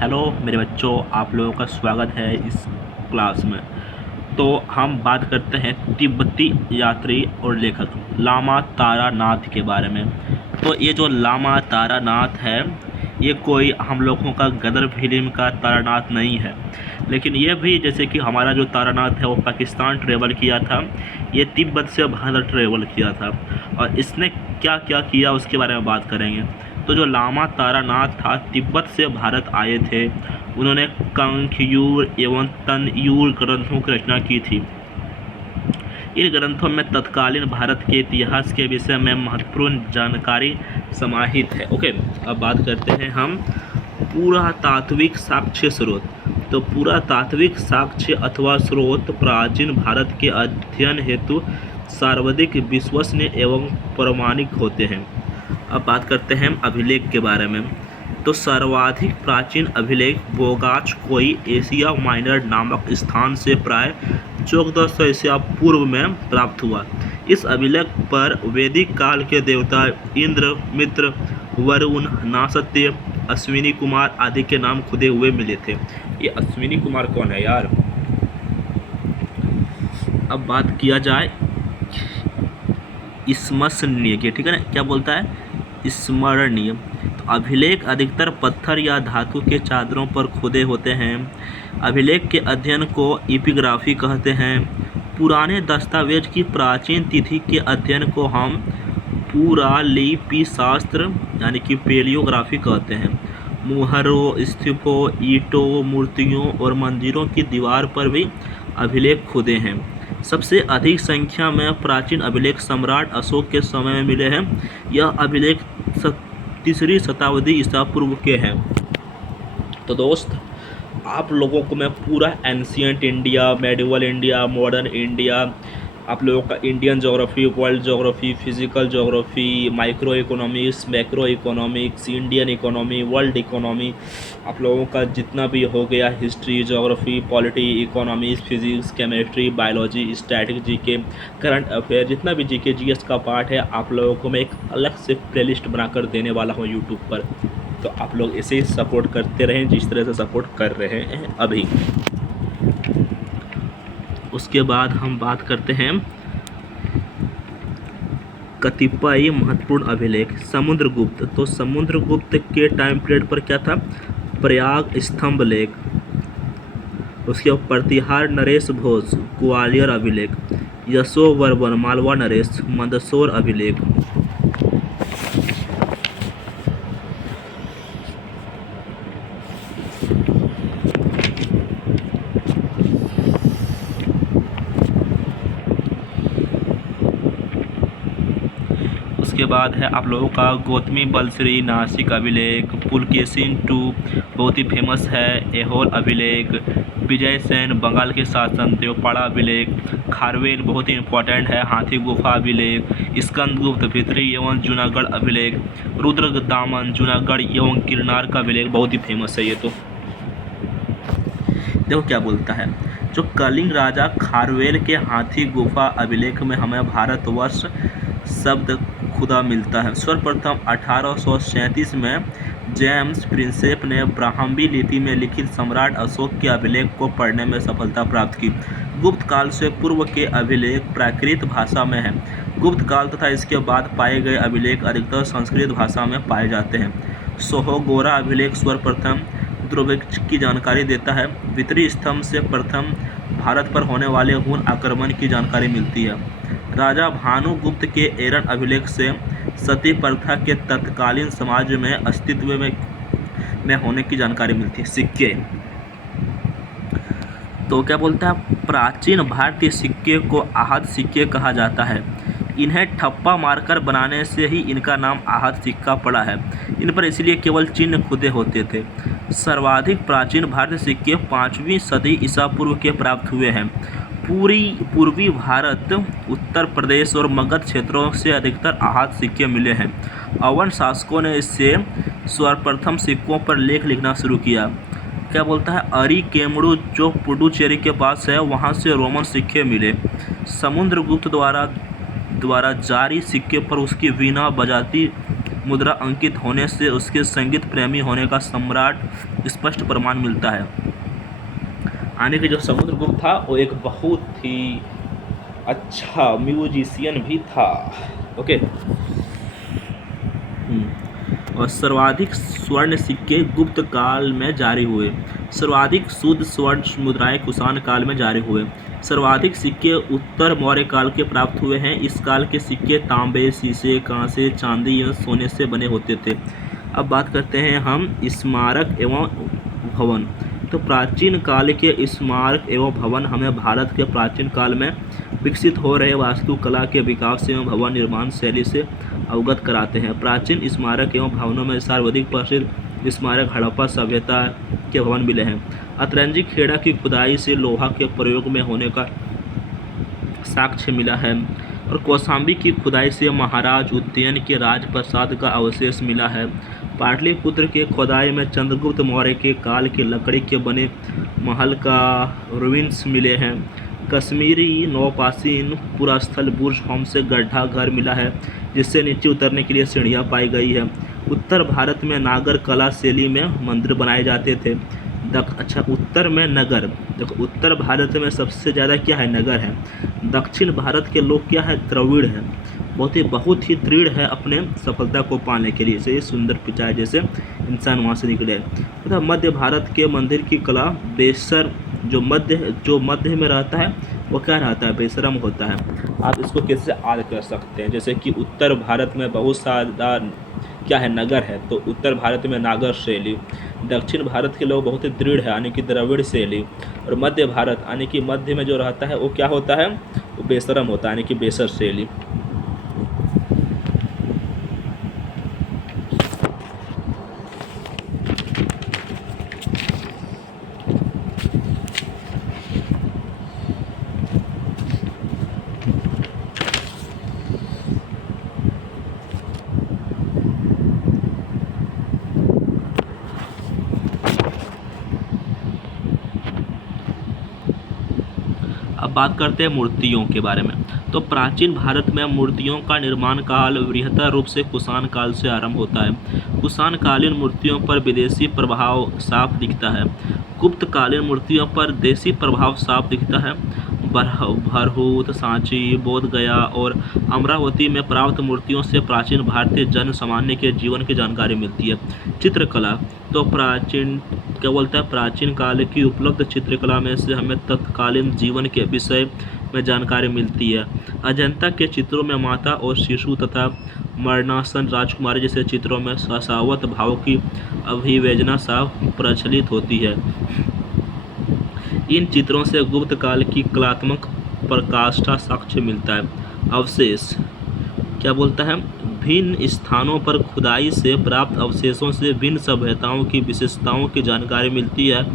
Hello मेरे बच्चों, आप लोगों का स्वागत है इस क्लास में। तो हम बात करते हैं तिब्बती यात्री और लेखक लामा तारानाथ के बारे में। तो ये जो लामा तारानाथ है, ये कोई हम लोगों का गदर फिल्म का तारानाथ नहीं है, लेकिन ये भी जैसे कि हमारा जो तारानाथ है वो पाकिस्तान ट्रेवल किया था, ये तिब्बत से भारत ट्रेवल किया था। और इसने क्या क्या किया उसके बारे में बात करेंगे। तो जो लामा तारानाथ था, तिब्बत से भारत आए थे। उन्होंने कांख्यूर एवं तनयूर ग्रंथों की रचना की थी। इन ग्रंथों में तत्कालीन भारत के इतिहास के विषय में महत्वपूर्ण जानकारी समाहित है। ओके, अब बात करते हैं हम पुरातात्विक साक्ष्य स्रोत। तो पुरातात्विक साक्ष्य अथवा स्रोत प्राचीन भारत के अध्ययन हेतु सर्वाधिक विश्वसनीय एवं प्रामाणिक होते हैं। अब बात करते हैं अभिलेख के बारे में। तो सर्वाधिक प्राचीन अभिलेख बोगाचकोई एशिया माइनर नामक स्थान से प्राय 1400 ईसा पूर्व में प्राप्त हुआ। इस अभिलेख पर वैदिक काल के देवता इंद्र, मित्र, वरुण, नासत्य, अश्विनी कुमार आदि के नाम खुदे हुए मिले थे। ये अश्विनी कुमार कौन है यार? अब बात किया जाए स्मरणीय की, ठीक है ना, क्या बोलता है? स्मरणीय। तो अभिलेख अधिकतर पत्थर या धातु के चादरों पर खुदे होते हैं। अभिलेख के अध्ययन को एपिग्राफी कहते हैं। पुराने दस्तावेज की प्राचीन तिथि के अध्ययन को हम पुरालिपि शास्त्र यानी कि पेलियोग्राफी कहते हैं। मुहरों, स्तूपों, ईंटों, मूर्तियों और मंदिरों की दीवार पर भी अभिलेख खुदे हैं। सबसे अधिक संख्या में प्राचीन अभिलेख सम्राट अशोक के समय में मिले हैं। यह अभिलेख 3री शताब्दी ईसा पूर्व के हैं। तो दोस्त, आप लोगों को मैं पूरा ancient India, medieval India, modern India, आप लोगों का Indian geography, world geography, physical geography, micro economics, macro economics, Indian economy, world economy, आप लोगों का जितना भी हो गया, history, geography, polity, economics, physics, chemistry, biology, static, GK, current affair, जितना भी जीके जीएस का पार्ट है, आप लोगों को मैं एक अलग से प्लेलिस्ट बनाकर देने वाला हूँ यूट्यूब पर। तो आप लोग इसे ही सपोर्ट करते रहें जिस तरह से सपोर्ट कर रहे हैं अभी। उसके बाद हम बात करते हैं कतिपय महत्वपूर्ण अभिलेख। समुद्रगुप्त। तो समुद्रगुप्त के टाइम पीरियड पर क्या था? प्रयाग स्तंभ लेख। उसके बाद प्रतिहार नरेश भोज ग्वालियर अभिलेख। यशोवर्मन मालवा नरेश मंदसौर अभिलेख। उसके बाद है आप लोगों का गौतमी बलश्री नासिक अभिलेख। पुलकेशिन टू बहुत ही फेमस है। एहोल अभिलेख। विजय सेन बंगाल के शासन देवपाड़ा अभिलेख। खारवेल बहुत ही इंपॉर्टेंट है। हाथी गुफा अभिलेख। स्कंदगुप्त भित्री एवं जूनागढ़ अभिलेख। रुद्र दामन जूनागढ़ एवं गिरनार का अभिलेख बहुत ही फेमस है। ये तो देखो क्या बोलता है, जो कलिंग राजा खारवेल के हाथी गुफा अभिलेख में हमें भारतवर्ष शब्द खुदा मिलता है। सर्वप्रथम 1837 में जेम्स प्रिंसेप ने ब्राह्मी लिपि में लिखित सम्राट अशोक के अभिलेख को पढ़ने में सफलता प्राप्त की। गुप्त काल से पूर्व के अभिलेख प्राकृत भाषा में हैं। गुप्त काल तथा इसके बाद पाए गए अभिलेख अधिकतर संस्कृत भाषा में पाए जाते हैं। सोहोगोरा अभिलेख सर्वप्रथम द्रविड़ की जानकारी देता है। वितरी स्तंभ से प्रथम भारत पर होने वाले हुन आक्रमण की जानकारी मिलती है। राजा भानुगुप्त के एरन अभिलेख से सती प्रथा के तत्कालीन समाज में अस्तित्व में होने की जानकारी मिलती है। सिक्के। तो क्या बोलता है, प्राचीन भारतीय सिक्के को आहत सिक्के कहा जाता है। इन्हें ठप्पा मारकर बनाने से ही इनका नाम आहत सिक्का पड़ा है। इन पर इसलिए केवल चिन्ह खुदे होते थे। सर्वाधिक प्राचीन भारतीय सिक्के 5वीं सदी ईसा पूर्व के प्राप्त हुए हैं। पूर्वी भारत, उत्तर प्रदेश और मगध क्षेत्रों से अधिकतर आहत सिक्के मिले हैं। अवन शासकों ने इससे सर्वप्रथम सिक्कों पर लेख लिखना शुरू किया। क्या बोलता है, अरिकेमड़ू जो पुडुचेरी के पास है, वहाँ से रोमन सिक्के मिले। समुद्रगुप्त द्वारा जारी सिक्के पर उसकी वीणा बजाती मुद्रा अंकित होने से उसके संगीत प्रेमी होने का सम्राट स्पष्ट प्रमाण मिलता है। यानी कि जो समुद्रगुप्त था वो एक बहुत ही अच्छा म्यूजिशियन भी था। ओके। और सर्वाधिक स्वर्ण सिक्के गुप्त काल में जारी हुए। सर्वाधिक शुद्ध स्वर्ण मुद्राएं कुषाण काल में जारी हुए। सर्वाधिक सिक्के उत्तर मौर्य काल के प्राप्त हुए हैं। इस काल के सिक्के तांबे, शीशे, कांसे, चांदी एवं सोने से बने होते थे। अब बात करते हैं हम स्मारक एवं भवन। तो प्राचीन काल के स्मारक एवं भवन हमें भारत के प्राचीन काल में विकसित हो रहे वास्तुकला के विकास एवं भवन निर्माण शैली से अवगत कराते हैं। प्राचीन स्मारक एवं भवनों में सर्वाधिक प्रसिद्ध स्मारक हड़प्पा सभ्यता के भवन मिले हैं। अतरंजी खेड़ा की खुदाई से लोहा के प्रयोग में होने का साक्ष्य मिला है। और कौशाम्बी की खुदाई से महाराज उदयन के राजप्रासाद का अवशेष मिला है। पाटलिपुत्र के खुदाई में चंद्रगुप्त मौर्य के काल की लकड़ी के बने महल का रुइंस मिले हैं। कश्मीरी नौपाषाण पुरास्थल बुर्ज होम से गड्ढा घर मिला है जिससे नीचे उतरने के लिए सीढ़ियाँ पाई गई है। उत्तर भारत में नागर कला शैली में मंदिर बनाए जाते थे। उत्तर में नगर, देखो उत्तर भारत में सबसे ज़्यादा क्या है, नगर है। दक्षिण भारत के लोग क्या है, द्रविड़ है, बहुत ही दृढ़ है अपने सफलता को पाने के लिए। जैसे सुंदर पिचाई जैसे इंसान वहाँ से निकले। तथा मध्य भारत के मंदिर की कला बेसर जो मध्य में रहता है वो क्या रहता है, बेशरम होता है। आप इसको कैसे याद कर सकते हैं, जैसे कि उत्तर भारत में बहुत सारा क्या है, नगर है, तो उत्तर भारत में नागर शैली। दक्षिण भारत के लोग बहुत ही दृढ़ है यानी कि द्रविड़ शैली। और मध्य भारत यानी कि मध्य में जो रहता है वो क्या होता है, वो बेशरम होता है यानी कि बेसर शैली। अब बात करते हैं मूर्तियों के बारे में। तो प्राचीन भारत में मूर्तियों का निर्माण काल बृहत्तर रूप से कुषाण काल से आरंभ होता है। कुषाणकालीन मूर्तियों पर विदेशी प्रभाव साफ दिखता है। गुप्तकालीन मूर्तियों पर देशी प्रभाव साफ दिखता है। भरहुत, सांची, बोधगया और अमरावती में प्राप्त मूर्तियों से प्राचीन भारतीय जन सामान्य के जीवन की जानकारी मिलती है। चित्रकला, तो प्राचीन काल की उपलब्ध चित्रकला में से हमें तत्कालीन जीवन के विषय में जानकारी मिलती है। अजंता के चित्रों में माता और शिशु तथा मरणासन राजकुमारी जैसे चित्रों में शाश्वत भाव की अभिव्यंजना साफ प्रचलित होती है। इन चित्रों से गुप्त काल की कलात्मक प्रकाष्ठा साक्ष्य मिलता है। अवशेष क्या बोलता है, भिन्न स्थानों पर खुदाई से प्राप्त अवशेषों से भिन्न सभ्यताओं की विशेषताओं की जानकारी मिलती है।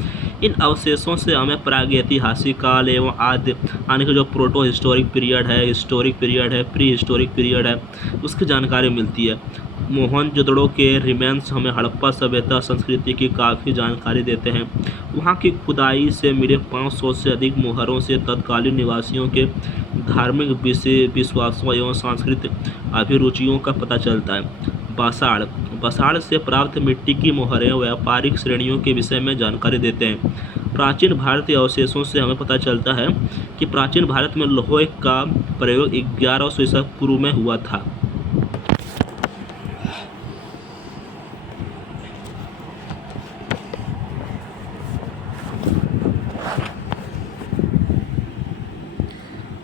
इन अवशेषों से हमें प्रागैतिहासिक काल एवं आद्य यानी कि जो प्रोटो हिस्टोरिक पीरियड है, हिस्टोरिक पीरियड है, प्री हिस्टोरिक पीरियड है, उसकी जानकारी मिलती है। मोहनजोदड़ो के रिमेन्स हमें हड़प्पा सभ्यता संस्कृति की काफ़ी जानकारी देते हैं। वहाँ की खुदाई से मिले 500 से अधिक मोहरों से तत्कालीन निवासियों के धार्मिक विश्वासों एवं सांस्कृतिक अभिरुचियों का पता चलता है। बसाड़ से प्राप्त मिट्टी की मोहरें व्यापारिक श्रेणियों के विषय में जानकारी देते हैं। प्राचीन भारतीय अवशेषों से हमें पता चलता है कि प्राचीन भारत में लोहे का प्रयोग 1100 ईसा पूर्व में हुआ था।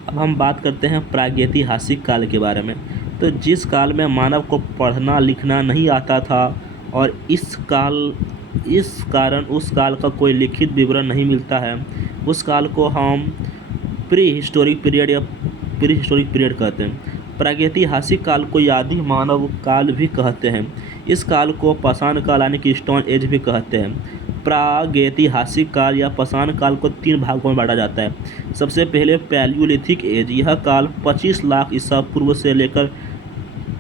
अब हम बात करते हैं प्रागैतिहासिक काल के बारे में। तो जिस काल में मानव को पढ़ना लिखना नहीं आता था और इस कारण उस काल का कोई लिखित विवरण नहीं मिलता है, उस काल को हम प्री हिस्टोरिक पीरियड कहते हैं। प्रागैतिहासिक काल को आदि मानव काल भी कहते हैं। इस काल को पाषाण काल यानी कि स्टोन एज भी कहते हैं। प्रागैतिहासिक काल या पाषाण काल को 3 भागों में बांटा जाता है। सबसे पहले पैलियोलिथिक एज, यह काल 25 लाख ईसा पूर्व से लेकर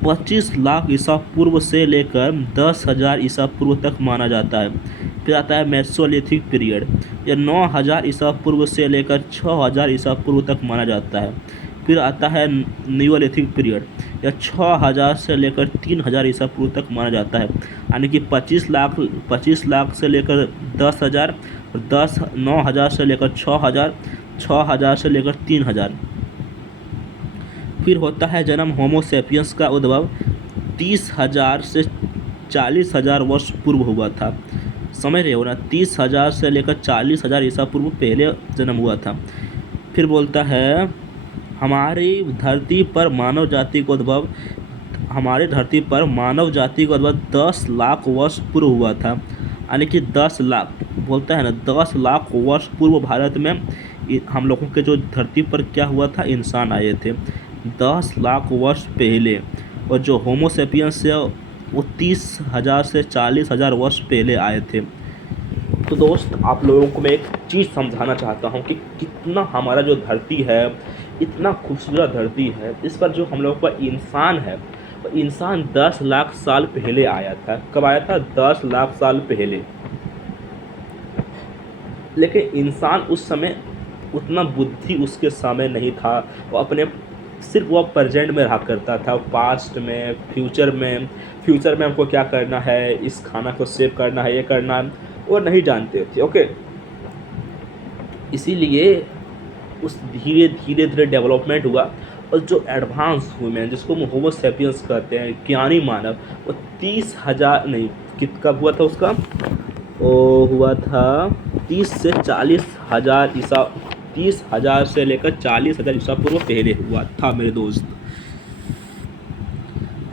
10,000 ईसा पूर्व तक माना जाता है। फिर आता है मेसोलिथिक पीरियड, यह 9,000 ईसा पूर्व से लेकर 6,000 ईसा पूर्व तक माना जाता है। फिर आता है नियोलिथिक पीरियड, यह 6000 से लेकर 3000 ईसा पूर्व तक माना जाता है, यानी कि 25 लाख से लेकर 10,000 और 9,000 से लेकर 6,000, 6,000 से लेकर 3,000। फिर होता है जन्म होमो सेपियंस का उद्भव 30,000 से 40,000 वर्ष पूर्व हुआ था। समझ रहे हो ना, 30,000 से लेकर 40,000 ईसा पूर्व पहले जन्म हुआ था। फिर बोलता है हमारी धरती पर मानव जाति का उद्भव 10 लाख वर्ष पूर्व हुआ था, यानी कि 10 लाख बोलता है ना, 10 लाख वर्ष पूर्व भारत में हम लोगों के जो धरती पर क्या हुआ था, इंसान आए थे 10 लाख वर्ष पहले। और जो होमो सेपियंस है वो 30,000 से 40,000 वर्ष पहले आए थे। तो दोस्त, आप लोगों को मैं एक चीज़ समझाना चाहता हूँ कि कितना हमारा जो धरती है, इतना खूबसूरत धरती है, इस पर जो हम लोग का इंसान है, वो इंसान 10 लाख साल पहले आया था। कब आया था? 10 लाख साल पहले। लेकिन इंसान उस समय उतना बुद्धि उसके सामने नहीं था, वो सिर्फ वो प्रेजेंट में रहा करता था, पास्ट में, फ्यूचर में हमको क्या करना है, इस खाना को सेव करना है, ये करना है, वो नहीं जानते थे। ओके, इसीलिए उस धीरे धीरे डेवलपमेंट हुआ, और जो एडवांस ह्यूमन जिसको हम होमो सेपियंस कहते हैं, ज्ञानी मानव, वो 30,000 नहीं, कब हुआ था उसका? वो हुआ था 30,000 से लेकर 40,000 ईसा पूर्व पहले हुआ था मेरे दोस्त।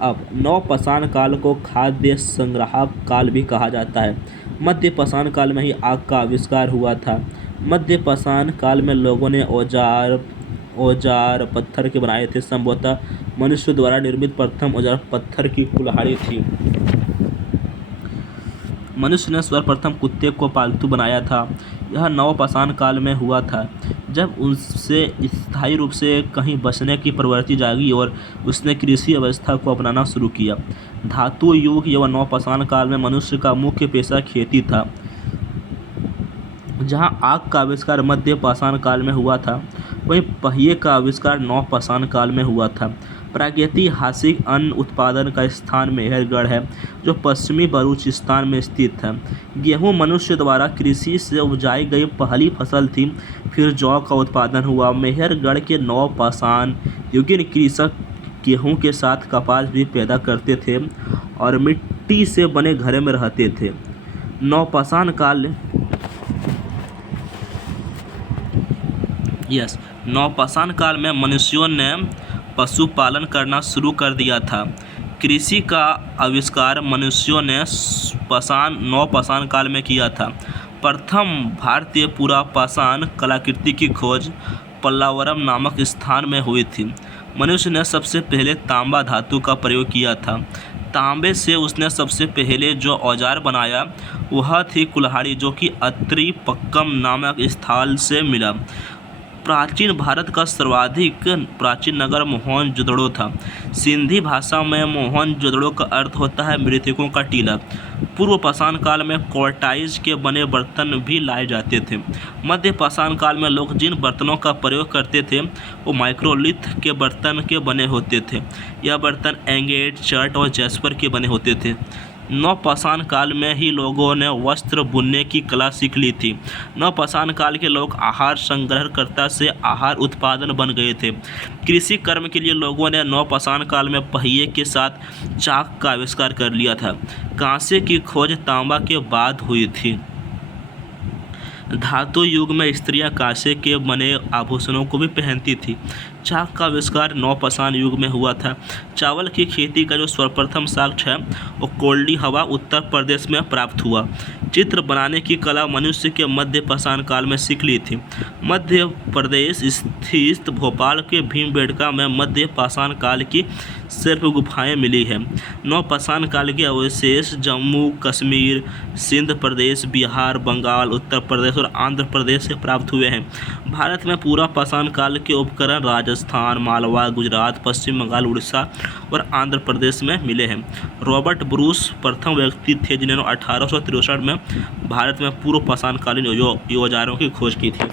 अब नवपाषाण काल को खाद्य संग्राहक काल भी कहा जाता है। मध्य पाषाण काल में ही आग का आविष्कार हुआ था। मध्य पाषाण काल में लोगों ने औजार पत्थर के बनाए थे। संभवतः मनुष्य द्वारा निर्मित प्रथम औजार पत्थर की कुल्हाड़ी थी। मनुष्य ने सर्वप्रथम कुत्ते को पालतू बनाया था। यह नवपाषाण काल में हुआ था, जब उससे स्थायी रूप से कहीं बसने की प्रवृत्ति जागी और उसने कृषि व्यवस्था को अपनाना शुरू किया। धातु युग एवं नवपाषाण काल में मनुष्य का मुख्य पेशा खेती था। जहां आग का आविष्कार मध्य पाषाण काल में हुआ था, वहीं पहिए का आविष्कार नवपाषाण काल में हुआ था। प्रागैतिहासिक अन्न उत्पादन का स्थान मेहरगढ़ है, जो पश्चिमी बलूचिस्तान में स्थित है। गेहूं मनुष्य द्वारा कृषि से उपजाई गई पहली फसल थी। फिर जौ का उत्पादन हुआ। मेहरगढ़ के नवपाषाण युगीन कृषक गेहूं के साथ कपास भी पैदा करते थे और मिट्टी से बने घरों में रहते थे। नवपाषाण काल में मनुष्यों ने पशुपालन करना शुरू कर दिया था। कृषि का आविष्कार मनुष्यों ने नवपाषाण काल में किया था। प्रथम भारतीय पुरापाषाण कलाकृति की खोज पल्लावरम नामक स्थान में हुई थी। मनुष्य ने सबसे पहले तांबा धातु का प्रयोग किया था। तांबे से उसने सबसे पहले जो औजार बनाया वह थी कुल्हाड़ी, जो कि अत्रि पक्कम नामक स्थल से मिला। प्राचीन भारत का सर्वाधिक प्राचीन नगर मोहनजोदड़ो था। सिंधी भाषा में मोहनजोदड़ो का अर्थ होता है मृतकों का टीला। पूर्व पाषाण काल में क्वार्टाइज के बने बर्तन भी लाए जाते थे। मध्य पाषाण काल में लोग जिन बर्तनों का प्रयोग करते थे वो माइक्रोलिथ के बर्तन के बने होते थे। यह बर्तन एंगेट, चर्ट और जैस्पर के बने होते थे। नवपाषाण काल में ही लोगों ने वस्त्र बुनने की कला सीख ली थी। नवपाषाण काल के लोग आहार संग्रहकर्ता से आहार उत्पादन बन गए थे। कृषि कर्म के लिए लोगों ने नवपाषाण काल में पहिए के साथ चाक का आविष्कार कर लिया था। कांसे की खोज तांबा के बाद हुई थी। धातु युग में स्त्रियां कांसे के बने आभूषणों को भी पहनती थी। चाक का आविष्कार नवपाषाण युग में हुआ था। चावल की खेती का जो सर्वप्रथम साक्ष्य है वो कोल्डी हवा उत्तर प्रदेश में प्राप्त हुआ। चित्र बनाने की कला मनुष्य के मध्य पाषाण काल में सीख ली थी। मध्य प्रदेश स्थित भोपाल के भीमबेटका में मध्य पाषाण काल की शिल्प गुफाएं मिली हैं। नवपाषाण काल के अवशेष जम्मू कश्मीर, सिंध प्रदेश, बिहार, बंगाल, उत्तर प्रदेश और आंध्र प्रदेश से प्राप्त हुए हैं। भारत में पूरा पाषाण काल के उपकरण राजस्थान, मालवा, गुजरात, पश्चिम बंगाल, उड़ीसा और आंध्र प्रदेश में मिले हैं। रॉबर्ट ब्रूस प्रथम व्यक्ति थे जिन्होंने 1863 में भारत में पूर्व पाषाण कालीन औजारों की खोज की थी।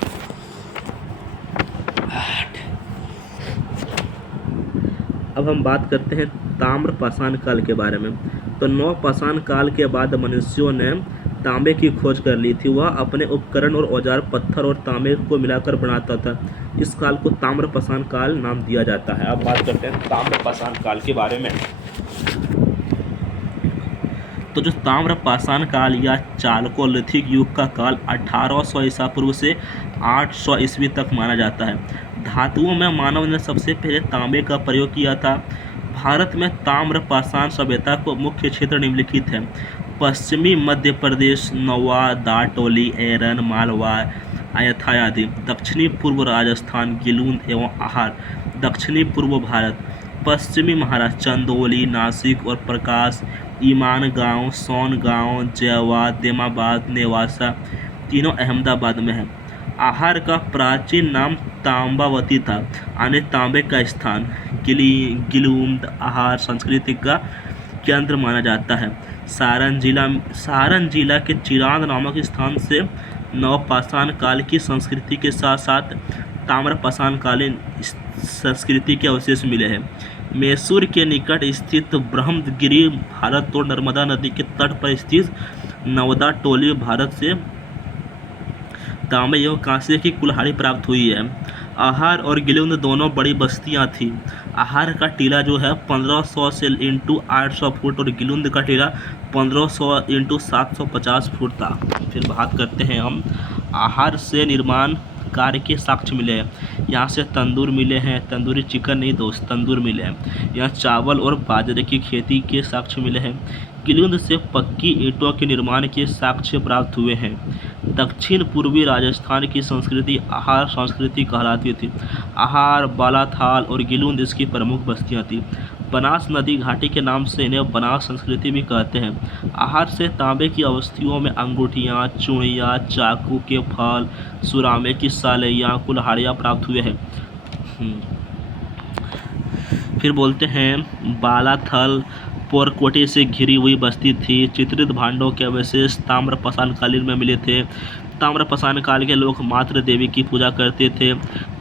अब हम बात करते हैं ताम्रपाषाण काल के बारे में। तो नवपाषाण काल के बाद मनुष्यों ने तांबे की खोज कर ली थी। वह अपने उपकरण और औजार पत्थर और तांबे को मिलाकर बनाता था। इस काल को ताम्रपाषाण काल नाम दिया जाता है। अब बात करते हैं ताम्रपाषाण काल के बारे में। तो जो ताम्रपाषाण काल या चालकोलिथिक युग का काल 1800 ईसा पूर्व से 800 ईस्वी तक माना जाता है। धातुओं में मानव ने सबसे पहले तांबे का प्रयोग किया था। भारत में ताम्रपाषाण सभ्यता को मुख्य क्षेत्र निम्नलिखित है। पश्चिमी मध्य प्रदेश, नौवा, दाटोली, एरन, मालवा, अयथाय आदि। दक्षिणी पूर्व राजस्थान, गिलूंद एवं आहार। दक्षिणी पूर्व भारत, पश्चिमी महाराष्ट्र, चंदौली, नासिक और प्रकाश, ईमान गांव, सोन गांव, जयवा, देमाबाद, नेवासा तीनों अहमदाबाद में है। आहार का प्राचीन नाम तांबावती था, यानी तांबे का स्थान। गिलूंद आहार संस्कृति का केंद्र माना जाता है। सारण जिला के चिरांद नामक स्थान से नवपाषाण काल की संस्कृति के साथ साथ ताम्रपाषाण कालीन संस्कृति के अवशेष मिले हैं। मैसूर के निकट स्थित ब्रह्मगिरी भारत और नर्मदा नदी के तट पर स्थित नवदा टोली भारत से तांबे एवं कांसे की कुल्हाड़ी प्राप्त हुई है। आहार और गिलूंद दोनों बड़ी बस्तियां थीं। आहार का टीला जो है 1500 से इंटू 800 फुट और गिलूंद का टीला 1500 इंटू 750 फुट था। फिर बात करते हैं हम आहार से निर्माण कार्य के साक्ष्य मिले हैं। यहाँ से तंदूर मिले हैं, तंदूरी चिकन नहीं दोस्त, तंदूर मिले हैं। यहाँ चावल और बाजरे की खेती के साक्ष्य मिले हैं। गिलूंद से पक्की ईंटों के निर्माण के साक्ष्य प्राप्त हुए हैं। दक्षिण पूर्वी राजस्थान की संस्कृति आहार संस्कृति कहलाती थी। आहार, बालाथाल और गिलूंद इसकी प्रमुख बस्तियां थी। बनास नदी घाटी के नाम से इन्हें बनास संस्कृति भी कहते हैं। आहार से तांबे की अवस्थियों में अंगूठियाँ, चूड़ियाँ, चाकू के फल, सुरामे की सालैयाँ, कुल्हाड़ियाँ प्राप्त हुए हैं। फिर बोलते हैं बालाथल पोरकोटे से घिरी हुई बस्ती थी। चित्रित भांडों के अवशेष ताम्रपाषाण कालीन में मिले थे। ताम्रपाषाण काल के लोग मातृ देवी की पूजा करते थे।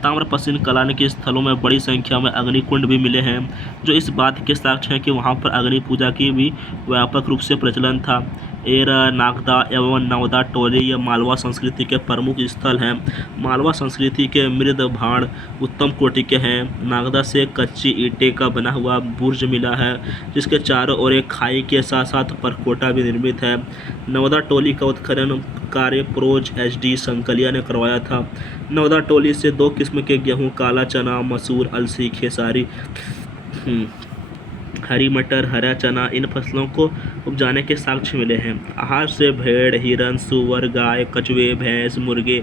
ताम्रपाषाण कालीन के स्थलों में बड़ी संख्या में अग्निकुंड भी मिले हैं, जो इस बात के साक्ष्य हैं कि वहां पर अग्नि पूजा की भी व्यापक रूप से प्रचलन था। एरन, नागदा एवं नवदा टोली ये मालवा संस्कृति के प्रमुख स्थल हैं। मालवा संस्कृति के मृद भांड उत्तम कोटि के हैं। नागदा से कच्ची ईंटें का बना हुआ बुर्ज मिला है, जिसके चारों ओर एक खाई के साथ साथ परकोटा भी निर्मित है। नवदा टोली का उत्खनन कार्य प्रोज HD संकलिया ने करवाया था। नवदा टोली से 2 किस्म के गेहूँ, काला चना, मसूर, अलसी, खेसारी, हरी मटर, हरा चना, इन फसलों को उपजाने के साक्ष्य मिले हैं। आहार से भेड़, हिरन, सुअर, गाय, कछुए, भैंस, मुर्गे,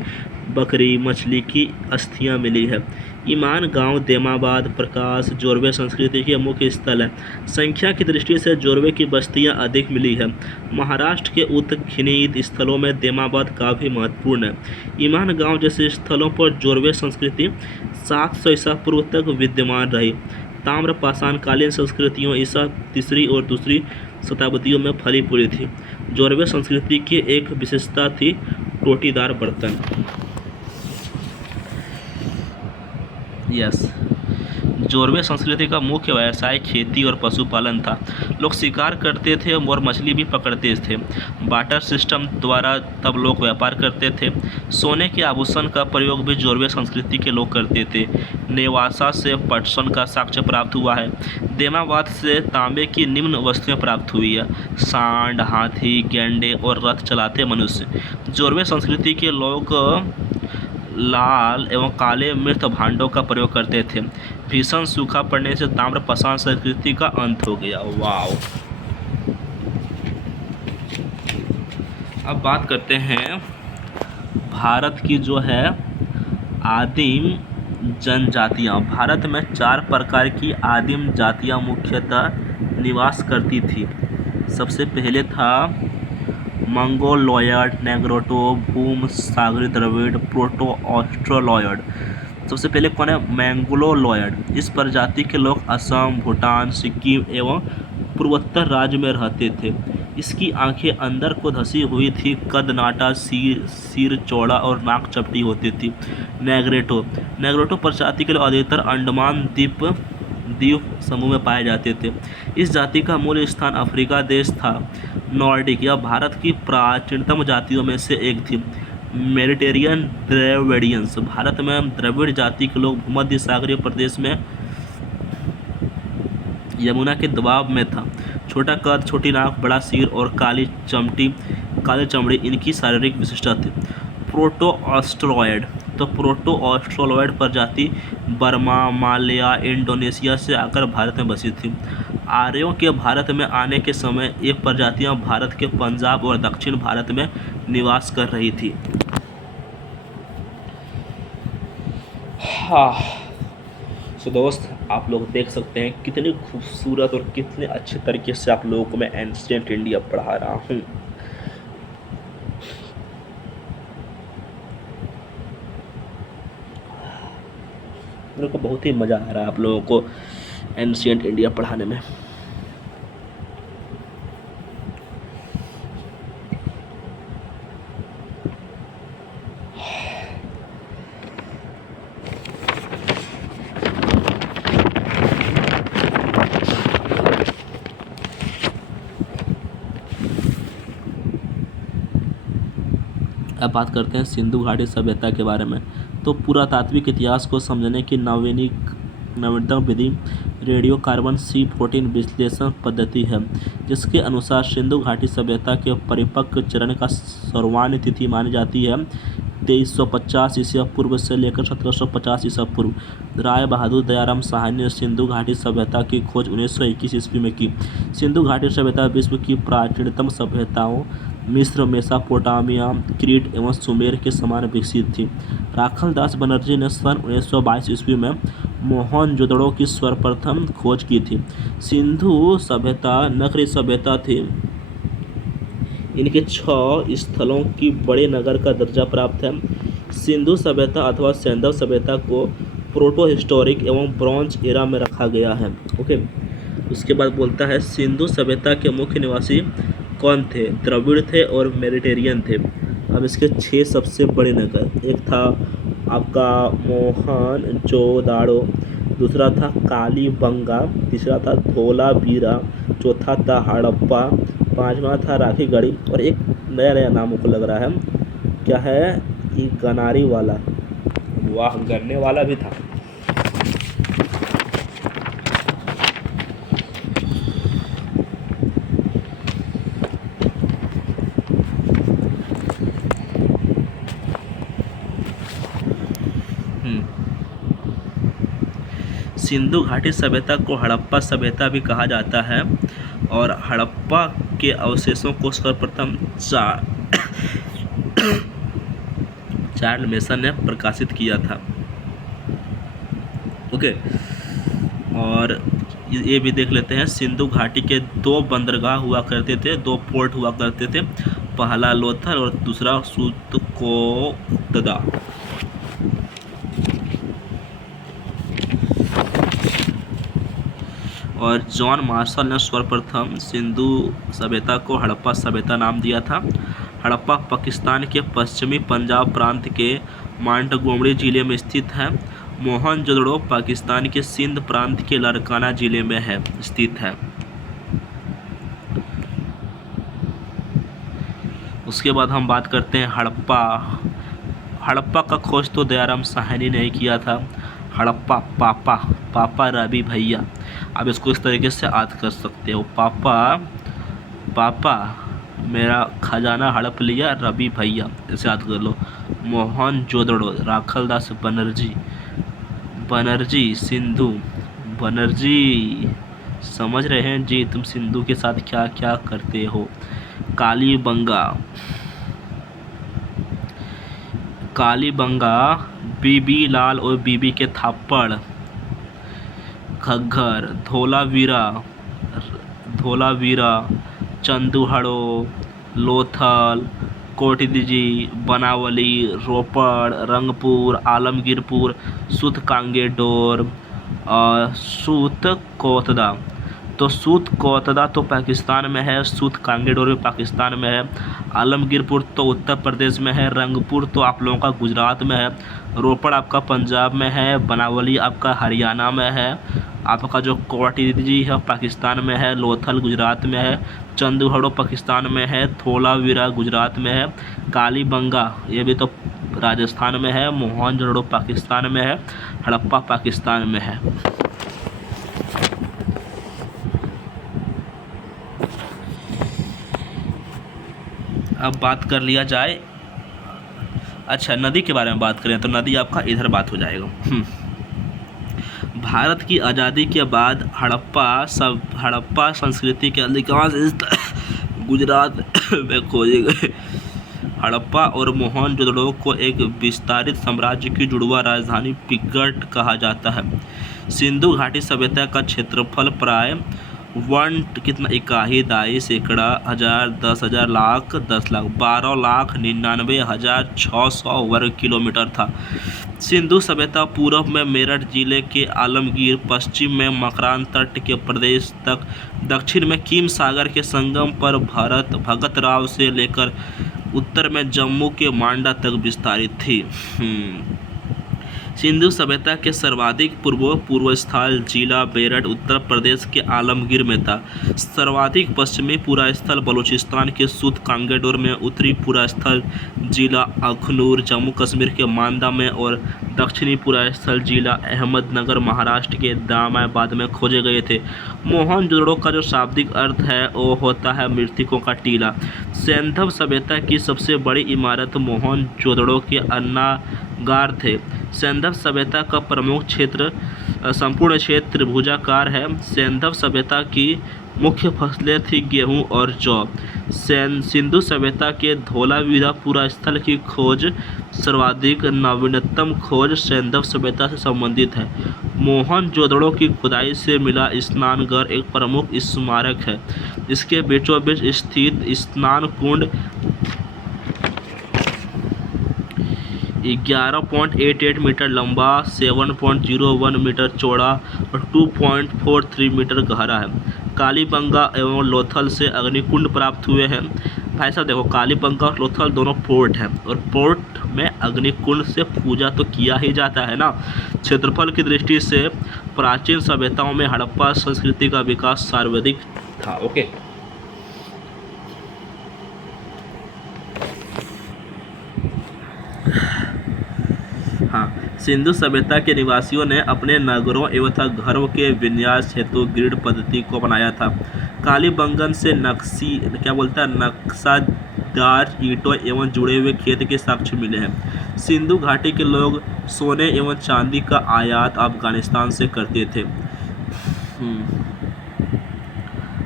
बकरी, मछली की अस्थियां मिली है। ईमान गांव, देमाबाद, प्रकाश जोरवे संस्कृति के मुख्य स्थल है। संख्या की दृष्टि से जोरवे की बस्तियां अधिक मिली है। महाराष्ट्र के उत्खनित स्थलों में देमाबाद काफ़ी महत्वपूर्ण है। ईमान गांव जैसे स्थलों पर जोरवे संस्कृति 700 ईसा पूर्व तक विद्यमान रही। ताम्रपाषाण कालीन संस्कृतियों ईसा 3री और 2री शताब्दियों में फली फूली थी। जोरवे संस्कृति की एक विशेषता थी टोटीदार बर्तन। जोरवे संस्कृति का मुख्य व्यवसाय खेती और पशुपालन था। लोग शिकार करते थे और मछली भी पकड़ते थे। बाटर सिस्टम द्वारा तब लोग व्यापार करते थे। सोने के आभूषण का प्रयोग भी जोरवे संस्कृति के लोग करते थे। नेवासा से पटसन का साक्ष्य प्राप्त हुआ है। देमाबाद से तांबे की निम्न वस्तुएं प्राप्त हुई है। सांड, हाथी, गेंडे और रथ चलाते मनुष्य। जोरवे संस्कृति के लोग लाल एवं काले मृत भांडों का प्रयोग करते थे। भीषण सूखा पड़ने से ताम्रपाषाण संस्कृति का अंत हो गया। वाव। अब बात करते हैं भारत की जो है आदिम जनजातियाँ। भारत में 4 प्रकार की आदिम जातियाँ मुख्यतः निवास करती थी। सबसे पहले था मंगोलॉयड, नेग्रोटो, भूम सागरी द्रविड़, प्रोटो ऑस्ट्रोलॉयड। सबसे पहले कौन है? मंगोलॉयड। इस प्रजाति के लोग असम, भूटान, सिक्किम एवं पूर्वोत्तर राज्य में रहते थे। इसकी आंखें अंदर को धसी हुई थी, कद नाटा, सिर चौड़ा और नाक चपटी होती थी। नेग्रोटो प्रजाति के लोग अधिकतर अंडमान द्वीप द्वीप समूह में पाए जाते थे। इस जाति का मूल स्थान अफ्रीका देश था। नॉर्डिक यह भारत की प्राचीनतम जातियों में से एक थी। मेडिटेरियन द्रविडियंस भारत में द्रविड़ जाति के लोग भूमध्य सागरीय प्रदेश में यमुना के दबाव में था। छोटा कद, छोटी नाक, बड़ा सिर और काली चमड़ी इनकी शारीरिक विशिष्टता थी। प्रोटो ऑस्ट्रोलॉयड तो प्रोटो ऑस्ट्रोलॉयड प्रजाति बर्मा, मालया, इंडोनेशिया से आकर भारत में बसी थी। आर्यों के भारत में आने के समय ये प्रजातियां भारत के पंजाब और दक्षिण भारत में निवास कर रही थी। हाँ, सो दोस्त, आप लोग देख सकते हैं कितनी खूबसूरत और कितने अच्छे तरीके से आप लोगों को मैं एंशिएंट इंडिया पढ़ा रहा हूँ। मेरे को बहुत ही मज़ा आ रहा है आप लोगों को एंशिएंट इंडिया पढ़ाने में। अब बात करते हैं सिंधु घाटी सभ्यता के बारे में। तो पुरातात्विक इतिहास को समझने की नवीनतम विधि रेडियो कार्बन C14 विश्लेषण पद्धति है, जिसके अनुसार सिंधु घाटी सभ्यता के परिपक्व चरण का सर्वान्य तिथि मानी जाती है 2350 ईसा पूर्व से लेकर 1750 ईसा पूर्व। राय बहादुर दयाराम साहनी ने सिंधु घाटी सभ्यता की खोज 1921 ईस्वी में की। सिंधु घाटी सभ्यता विश्व की प्राचीनतम सभ्यताओं मिस्र, मेसोपोटामिया, क्रीट एवं सुमेर के समान विकसित थी। राखल दास बनर्जी ने सन 1922 ईस्वी में मोहनजोदड़ो की सर्वप्रथम खोज की थी। सिंधु सभ्यता नगरीय सभ्यता थी। इनके 6 स्थलों की बड़े नगर का दर्जा प्राप्त है। सिंधु सभ्यता अथवा सैंधव सभ्यता को प्रोटो हिस्टोरिक एवं ब्रॉन्ज एरा में रखा गया है। ओके, उसके बाद बोलता है सिंधु सभ्यता के मुख्य निवासी कौन थे? द्रविड़ थे और मेडिटेरियन थे। अब इसके 6 सबसे बड़े नगर, एक था आपका मोहनजोदाड़ो, दूसरा था कालीबंगा, तीसरा था धोलावीरा, चौथा था हड़प्पा, पांचवा था राखीगढ़ी और एक नया नाम मुझको लग रहा है, क्या है ये? गनारी वाला। वाह, गन्ने वाला भी था। सिंधु घाटी सभ्यता को हड़प्पा सभ्यता भी कहा जाता है और हड़प्पा के अवशेषों को सर्वप्रथम चार्ल्स मेसन ने प्रकाशित किया था। ओके, और ये भी देख लेते हैं सिंधु घाटी के 2 बंदरगाह हुआ करते थे, 2 पोर्ट हुआ करते थे, पहला लोथल और दूसरा सूतकोतदा। और जॉन मार्शल ने सर्वप्रथम सिंधु सभ्यता को हड़प्पा सभ्यता नाम दिया था। हड़प्पा पाकिस्तान के पश्चिमी पंजाब प्रांत के मांटगोमरी जिले में स्थित है। मोहनजोदड़ो पाकिस्तान के सिंध प्रांत के लारकाना जिले में स्थित है। उसके बाद हम बात करते हैं हड़प्पा। हड़प्पा का खोज तो दयाराम साहनी ने किया था। हड़प्पा पापा रवि भैया। अब इसको इस तरीके से याद कर सकते हो, पापा मेरा खजाना हड़प लिया रवि भैया, इसे याद कर लो। मोहनजोदड़ो राखल दास बनर्जी सिंधु बनर्जी, समझ रहे हैं जी तुम सिंधु के साथ क्या क्या करते हो। कालीबंगा बीबी लाल और बीबी के थापड़। घग्गर, धोलावीरा, चंदूहड़ो, लोथल, कोटिदीजी, बनावली, रोपड़, रंगपुर, आलमगीरपुर, सूतकांगेडोर और सूतकोतदा। तो सूतकोतदा तो पाकिस्तान में है, सूतकांगेडोर भी पाकिस्तान में है, आलमगीरपुर तो उत्तर प्रदेश में है, रंगपुर तो आप लोगों का गुजरात में है, रोपड़ आपका पंजाब में है, बनावली आपका हरियाणा में है, आपका जो कोटिजी है पाकिस्तान में है, लोथल गुजरात में है, चंदगढ़ो पाकिस्तान में है, धोलावीरा गुजरात में है, कालीबंगा ये भी तो राजस्थान में है, मोहनजोदड़ो पाकिस्तान में है, हड़प्पा पाकिस्तान में है। अब बात कर लिया जाए, अच्छा नदी के बारे में बात करें तो नदी आपका इधर बात हो जाएगा। भारत की आज़ादी के बाद हड़प्पा संस्कृति के अधिकांश गुजरात में खोजे गए। हड़प्पा और मोहनजोदड़ो को एक विस्तारित साम्राज्य की जुड़वा राजधानी पिगट कहा जाता है। सिंधु घाटी सभ्यता का क्षेत्रफल प्राय 12,99,600 वर्ग किलोमीटर था। सिंधु सभ्यता पूर्व में मेरठ जिले के आलमगीर, पश्चिम में मकरान तट के प्रदेश तक, दक्षिण में कीम सागर के संगम पर भगत राव से लेकर उत्तर में जम्मू के मांडा तक विस्तारित थी। सिंधु सभ्यता के सर्वाधिक पूर्व स्थल जिला मेरठ उत्तर प्रदेश के आलमगीर में था। सर्वाधिक पश्चिमी पूरा स्थल बलूचिस्तान के सुद कांगेडोर में, उत्तरी पूरा स्थल जिला अखनूर जम्मू कश्मीर के मांदा में और दक्षिणी पूरा स्थल जिला अहमदनगर महाराष्ट्र के दामाबाद में खोजे गए थे। मोहनजोदड़ो का जो शाब्दिक अर्थ है वो होता है मृतकों का टीला। सिंधु सभ्यता की सबसे बड़ी इमारत मोहनजोदड़ो के अन्नागार थे। सिंधु सभ्यता का प्रमुख क्षेत्र संपूर्ण क्षेत्र त्रिभुजाकार है। सिंधु सभ्यता की मुख्य फसलें थी गेहूं और जौ। सिंधु सभ्यता के धोलावीरा पूरा स्थल की खोज सर्वाधिक नवीनतम खोज सिंधु सभ्यता से संबंधित है। मोहनजोदड़ो की खुदाई से मिला स्नानघर एक प्रमुख स्मारक है। इसके बीचों बीच स्थित स्नान कुंड 11.88 मीटर लंबा, 7.01 मीटर चौड़ा और 2.43 मीटर गहरा है। कालीबंगा एवं लोथल से अग्निकुंड प्राप्त हुए हैं। भाई साहब देखो, कालीबंगा और लोथल दोनों पोर्ट हैं और पोर्ट में अग्निकुंड से पूजा तो किया ही जाता है ना। क्षेत्रफल की दृष्टि से प्राचीन सभ्यताओं में हड़प्पा संस्कृति का विकास सर्वाधिक था। ओके, हाँ, सिंधु सभ्यता के निवासियों ने अपने नगरों एवं घरों के विन्यास हेतु ग्रिड पद्धति को बनाया था। कालीबंगन से नक्शादार ईंटों एवं जुड़े हुए खेत के साक्ष्य मिले हैं। सिंधु घाटी के लोग सोने एवं चांदी का आयात अफगानिस्तान से करते थे।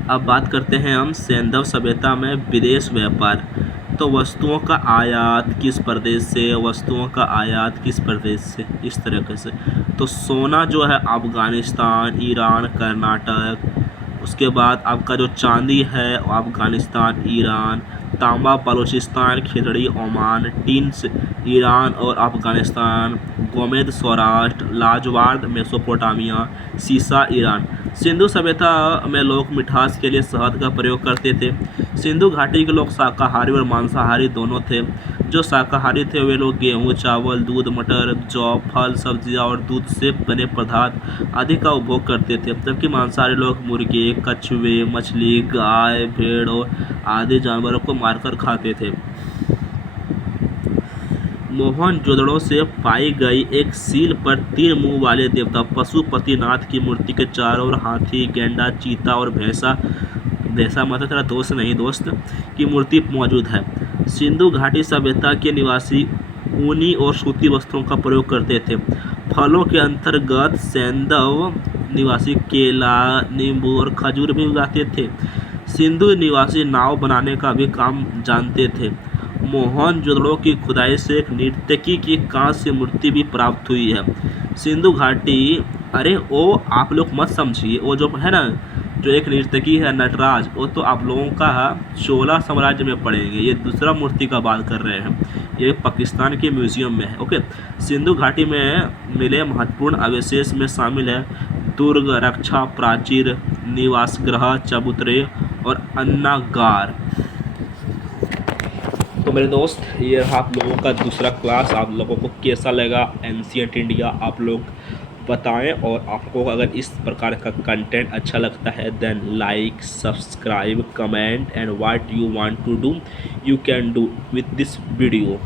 अब बात करते हैं हम सिंधु सभ्यता में विदेश व्यापार। तो वस्तुओं का आयात किस प्रदेश से, वस्तुओं का आयात किस प्रदेश से, इस तरीके से। तो सोना जो है अफगानिस्तान, ईरान, कर्नाटक। उसके बाद आपका जो चांदी है अफगानिस्तान, ईरान। तांबा बलूचिस्तान, खिजड़ी ओमान, टीन ईरान और अफगानिस्तान। गोमेद सौराष्ट्र, लाजवार्द मेसोपोटामिया, सीसा ईरान। सिंधु सभ्यता में लोग मिठास के लिए शहद का प्रयोग करते थे। सिंधु घाटी के लोग शाकाहारी और मांसाहारी दोनों थे। जो शाकाहारी थे वे लोग गेहूँ, चावल, दूध, मटर, जौ, फल, सब्जियां और दूध से बने पदार्थ आदि का उपभोग करते थे, जबकि मांसाहारी लोग मुर्गे, कछुए, मछली, गाय, भेड़ और आदि जानवरों को मारकर खाते थे। मोहनजोदड़ो से पाई गई एक सील पर 3 मुंह वाले देवता पशुपतिनाथ की मूर्ति के चारों ओर हाथी, गेंडा, चीता और भैंसा मतलब तेरा दोस्त नहीं दोस्त की मूर्ति मौजूद है। सिंधु घाटी सभ्यता के निवासी ऊनी और सूती वस्त्रों का प्रयोग करते थे। फलों के अंतर्गत सिंधु निवासी केला, नींबू और खजूर भी उगाते थे। सिंधु निवासी नाव बनाने का भी काम जानते थे। मोहनजोदड़ो की खुदाई से एक नर्तकी की कांस्य मूर्ति भी प्राप्त हुई है। सिंधु घाटी, अरे वो आप लोग मत समझिए, वो जो है ना, जो एक नर्तकी है नटराज, वो तो आप लोगों का चोला साम्राज्य में पड़ेंगे। ये दूसरा मूर्ति का बात कर रहे हैं, ये पाकिस्तान के म्यूजियम में है। ओके, सिंधु घाटी में मिले महत्वपूर्ण अवशेष में शामिल है दुर्ग, रक्षा प्राचीर, निवास गृह, चबूतरे और अन्नागार। तो मेरे दोस्त, ये रहा आप लोगों का दूसरा क्लास। आप लोगों को कैसा लगा एंशिएंट इंडिया, आप लोग बताएं। और आपको अगर इस प्रकार का कंटेंट अच्छा लगता है then like, subscribe, comment and what you want to do you can do with this video.